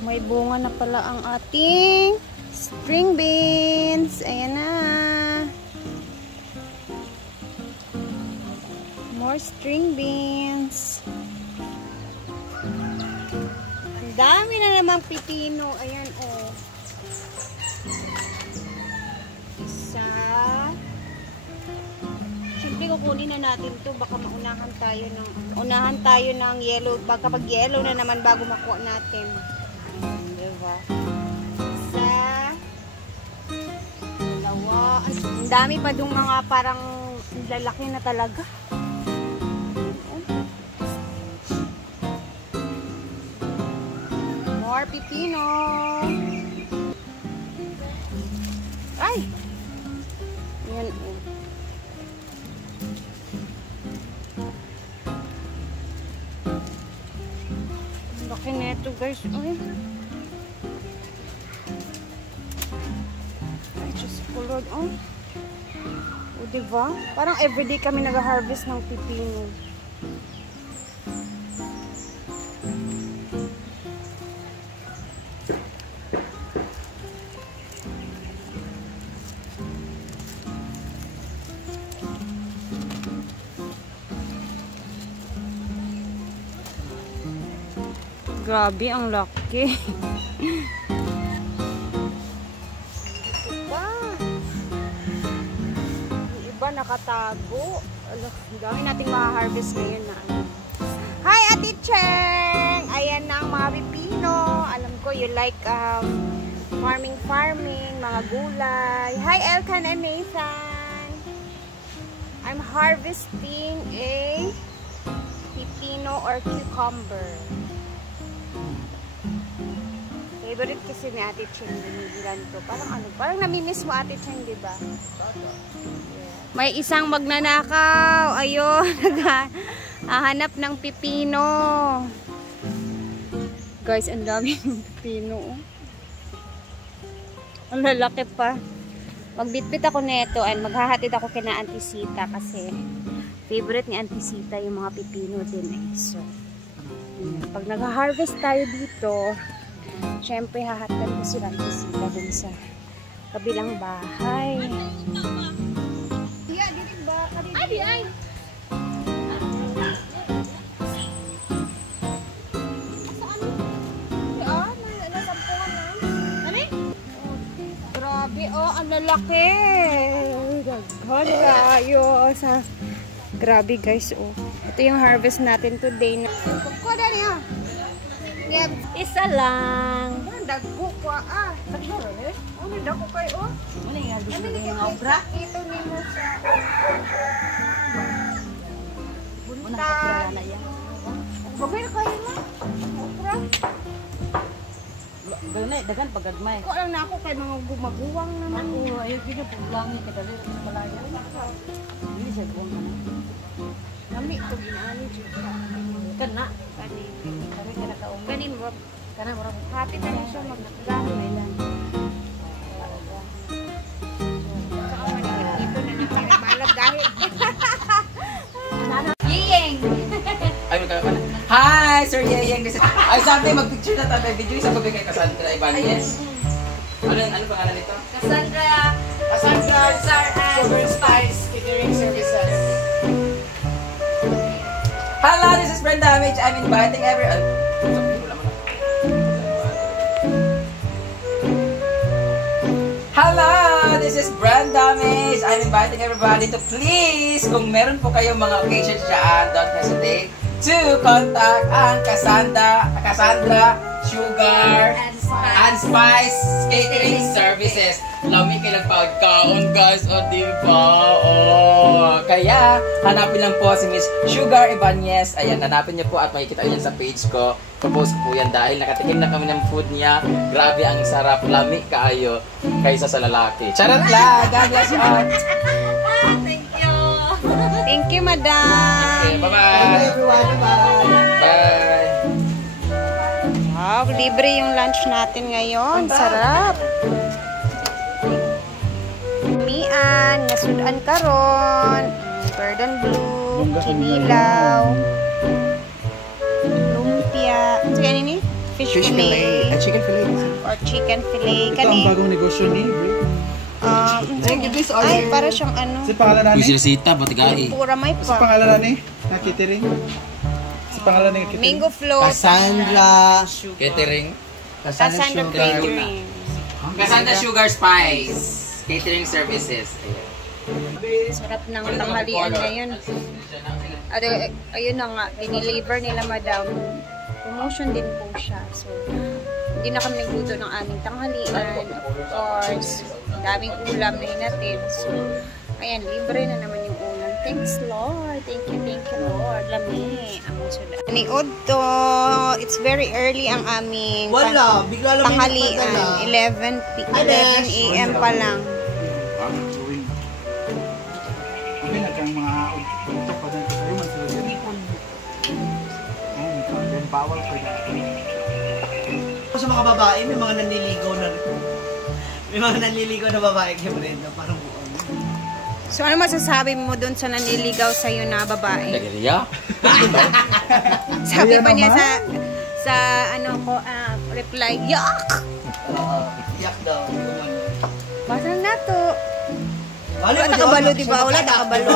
May bunga na pala ang ating string beans. Ayan na. More string beans. Ang dami na namang pipino. Ayan oh. Isa. Siyempre kukunin na natin to. Baka maunahan tayo ng yellow. Baka pag yellow na naman bago makuha natin. Diba? Isa. Dalawa. Ang dami pa dong mga parang lalaki na talaga. More pipino. Ay! Yan oh. Laki neto guys. Ay. Ay, just kulod. Oh. O, diba? Parang everyday kami nag-harvest ng pipino. Grabe, ang laki. Yung iba nakatago. Ang dami nating maha-harvest ngayon na. Hi, Ate Cheng! Ayan na ang mga pipino. Alam ko, you like farming, mga gulay. Hi, Elkan and Nathan! I'm harvesting a pipino or cucumber. Favorite kasi ni Ate Cheng binibilan to. Parang namimiss mo Ate Cheng, di ba? Yeah. May isang magnanakaw. Ayun, naghahanap ng pipino. Guys, ang dami ng pipino. Ang lalaki pa. Magbitbit ako nito and maghahatid ako kina Auntie Sita kasi favorite ni Auntie Sita yung mga pipino din eh. So, pag nag-harvest tayo dito, syempre, hahatan ko sila dun sa kabilang bahay. Ay, ay! Grabe, oh, ang lalaki. Grabe, guys, oh. Ito yung harvest natin today. Kukuha niya. Yep. Isa lang. Dagko ko ah. Saguro eh. Ano dagko kayo? Ano nga gusto niyo ng obra? Ito nimo sa bunta. Bagay kayo na. Obra. Ganay dagan pagagmay. Ko lang na ako kay mga gumaguwang naman. Ako ayo gid po lang ni kada malaya. Dili sa buwan na. Nami ko ginaani jud kana kani kare kana kaong kanin mo kana mura happy na ni siya magdagano lang. Dito na natin balag dahil. Yeyeng. Ay magkakaroon. Hi, Sir Yeyeng. Ay, sabi magpicture na tayo video sa gabi kay Cassandra Ibanez. Ano pangalan nito? Cassandra Sugar Spice Catering Services. Hello, this is Brenda Damage. I'm inviting everyone. Hello, this is Brenda Damage. I'm inviting everybody to please, kung meron po kayong mga occasions dyan, don't hesitate to contact ang Cassandra Sugar and Spice Catering Services. Lami kayo nagpagkaon, guys. O, diba? O, kaya, hanapin lang po si Miss Sugar Ibanez. Ayan, hanapin niyo po at makikita niyo sa page ko. Propose po yan dahil nakatikim na kami ng food niya. Grabe, ang sarap. Lami kaayo kaysa sa lalaki. Charot lang! God bless you all! Thank you, madam. Okay, bye-bye! Bye everyone. Bye. Bye! Wow, libre yung lunch natin ngayon. Sarap. Mian, nasudan karon. Cordon bleu, kinilaw. Lumpia. Sige, ano ni? Fish fillet. Chicken fillet. Or chicken fillet. Ito ang bagong negosyo ni. Thank you, please order. Ay, para siyang ano. Sa pangalan na ni? Sita, batigai. Pura may Sa pa. pangalan na ni? Na catering? Sa pangalan ni catering? Mango float. Cassandra Catering. Cassandra Catering. Cassandra Sugar Spice Catering Services. Sarap ng tanghalian ngayon. At ayun na nga, dineliver nila madam. Promotion din po siya. So, hindi na kami nagluto ng aming tanghalian. Of course, daming ulam na hinatid. So, ayan, libre na naman yung ulam. Thanks, Lord. Thank you, Lord. Lami. Ni Odto, it's very early ang aming Wala, bigla lang tanghalian. 11 a.m. pa lang. Kami nagkang mga utok pa dyan. Kayo man sila dyan. Then bawal pa dyan. Sa mga babae, may mga nanliligaw na may mga nanliligaw na babae kay Brenda, parang buong. So, ano masasabi mo doon sa nanliligaw sa'yo na babae? Nagriya? Sabi Kaya pa niya naman? sa ano ko, reply, yuck! Yak daw, hindi ko man. Basta na to. Wala Wala nakabalo, di ba? Wala nakabalo.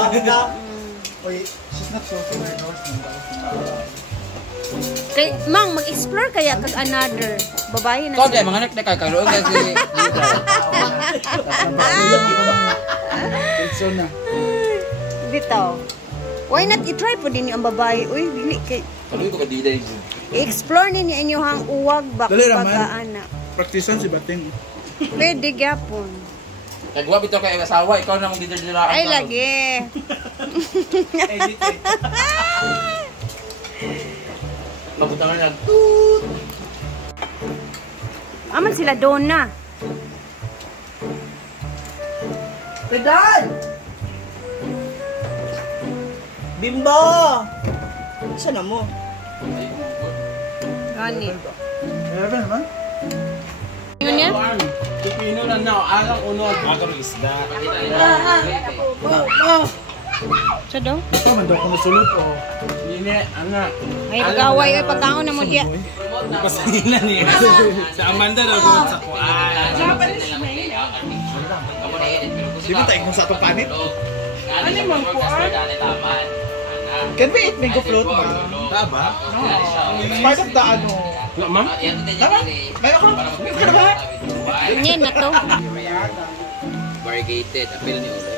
Oy, she's not so weird. Kay, Mang, mag-explore kaya kag another. Babae na Kau siya. dia mga nakita kay karoon kasi So na. Bitaw. Why not i-try po din yung babae? Uy, dili kay Karoon ko kadida yun. i-explore ninyo inyong uwag ba Dali raman. pagkaana. Praktisan si Bating. Pwede gyapon. Nagwa bitaw kay asawa, ikaw na mong didira. Ay lagi. Edit eh. Mabutangan na. Aman sila Donna. Pedal! Bimbo! Isa na mo. Gani. Meron naman? Yun yan? Pipino na na, alang unod. Agang isda. Sa daw? Ito man daw kung nasulot o. Nine, anak. Ay pag-away ay pagkaon na mo diya. Pasangila niya. Sa Amanda daw doon sa kuan. Di ba tayo kung sa itong panit? Ano yung mga kuan? Can we eat mango float ba? Taba? It's part of the ano. Nga, ma'am? Tama? May ako. May ako na ba? Yan na to. Variegated. Apil ni Ulay.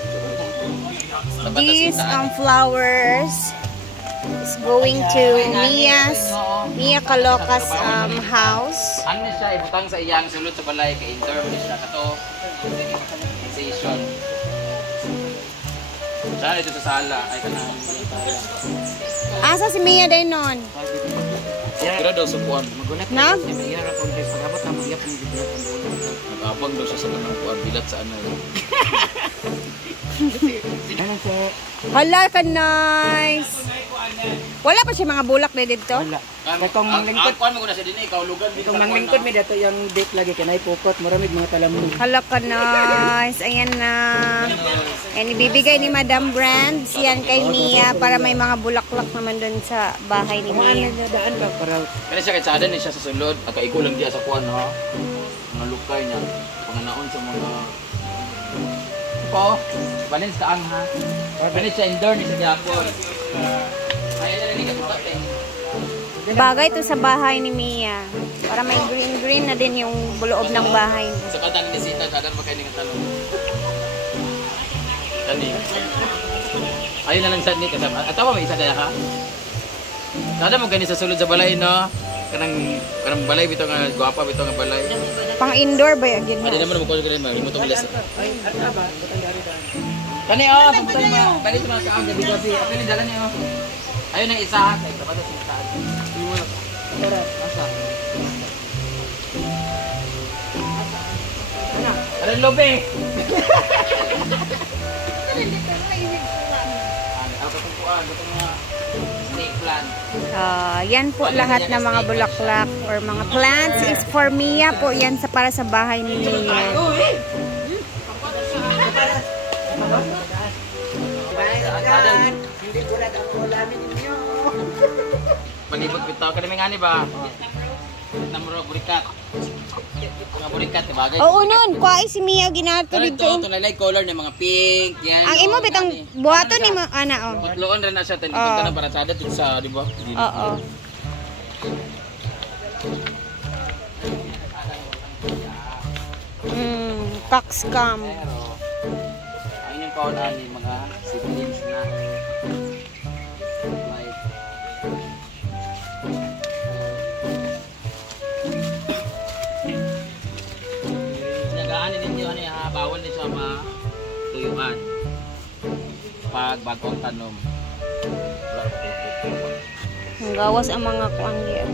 These flowers is going to Mia Calocas house. Ano siya, ibutang sa iyang sulod sa balay kay indoor mo siya kato. Sensation. Siya ito sa sala ay kanang. Asa si Mia din nun? Kira daw sukuan. Magulat Na? Mayara ko kay pagabot na magyap ni bilat ang ulo. Nag-abang daw siya sa kanang kuan bilat sa ano. Hala ka nice. Wala pa siya mga bulak na dito? Wala. Katong manglingkod. Kuan mo ko na siya din ikaw lugan dito. Itong manglingkod may dato yung date lagi kanay pukot. Maramig mga talamon. Hala ka nice. Ayan na. Ayan, ibibigay ni Madam Brands yan kay Mia para may mga bulaklak naman dun sa bahay ni Mia. Daan ba para Kaya siya kay sada ni siya sa sulod. Akaiko lang diya sa kuan ha. Mga lukay niya. Panganaon sa mga... Po, balance ka ang ha. Balance sa indoor ni sa Japon. Ayaw na rin yung katukat eh. Bagay to sa bahay ni Mia. Para may green-green na din yung buloob ng bahay. Sa katang ni Sita, sadar ba kayo ng talong? Tani. Ayun na lang sa ni kasama. Atawa may isa daya ha? Sada mo gani sa sulod sa balay no? Kanang balay bitaw nga guwapa bitaw nga balay. Pang indoor ba yan? Adi naman mo ko gani mo himo to bilis. Ay, ano ba? Kani oh, pagbutan mo. Bali sa mga kaang gabi kasi apil ni dala niyo. Ayun ang isa. Kay dapat sa isa. Tara, asa? Ano lobe? Snake plant. Yan po lahat ng mga bulaklak or mga plants is for Mia po. Yan sa para sa bahay ni Mia. Hindi ko na ang ulamin ninyo. Palibot bitaw ka namin ani ba? Namro burikat. Mga burikat bagay. Oo nun, kuha si Mia ginato dito. Ito light color ng mga pink yan. Ang imo bitang buhato ni ana oh. Matloon rin na siya tin na para sa dito sa di ba? Oo. Coxcom. Pero ayun yung paunahan ni mga siblings na. Like nagaan ninyo ano ha, bawal ni sa mga tuyuan. Pag bagong tanom. Gawas ang mga kuangya.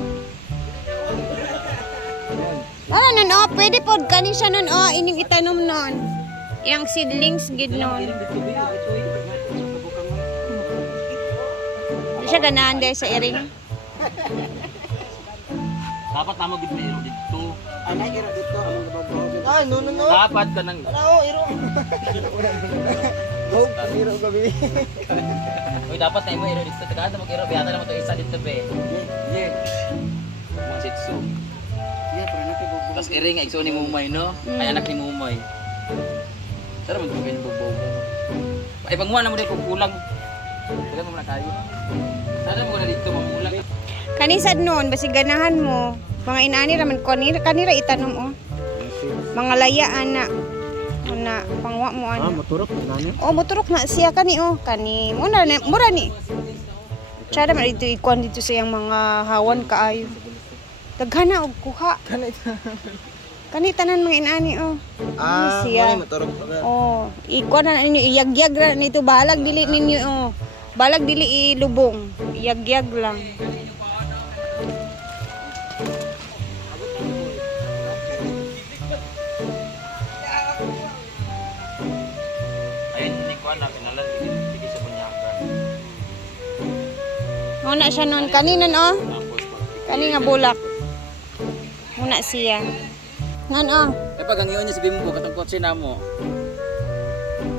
Ano nun oh, pwede pod kani siya nun oh, ining itanom nun. Yang seedlings gid nun. Di siya ganahan dahil sa iring. Dapat tamo gid mayro dito. Anay ira dito ang babaw. Ah, no. Dapat ka nang Ano, iro. Oh, iro gabi. Uy, dapat na mo iro dito. Tagada mo iro biyata naman to isa dito be. Yeah. Mga sitso. Yeah, pero nakibubuo. Tapos iring ay ni Mumay no? Ay anak ni Mumay. Tara mo gawin bubaw. Ay pagmuha na mo dito kulang. Dala mo na kayo. Sada mo na dito mamulang. Kanisad nun, basi ganahan mo. Mga inani raman kanira itanom oh. Mga layaan na. Una, pangwa mo ano. Maturok na nani. Oh, moturok na siya kani oh. Kani, mura ni. Tsada man dito ikuan dito sa yung mga hawan kaayo. Daghana og kuha. Kani tanan mga inani oh. Ah, siya. maturok pa. Oh, ikuan na ninyo iyagyag ra nito balag dili ninyo oh. Balag dili ilubong. Iyagyag lang. Ayun ni kuan na pinalan sige sa bunyagan. Muna siya nun kaninon oh. Kani nga bulak. Muna siya. Nan oh. Eh pag ang iyon niya sabihin mo katong kotse na mo.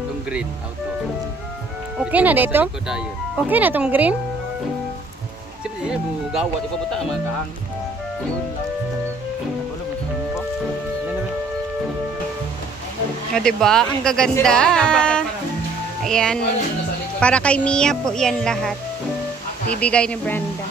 Yung green auto. Okay na dito? Okay na tong green? Siyempre niya mo gawat ipabuta ang mga kaang. Yun lang. Ano ba ito po? O diba? Ang gaganda. Ayan. Para kay Mia po yan lahat. Bibigay ni Brenda.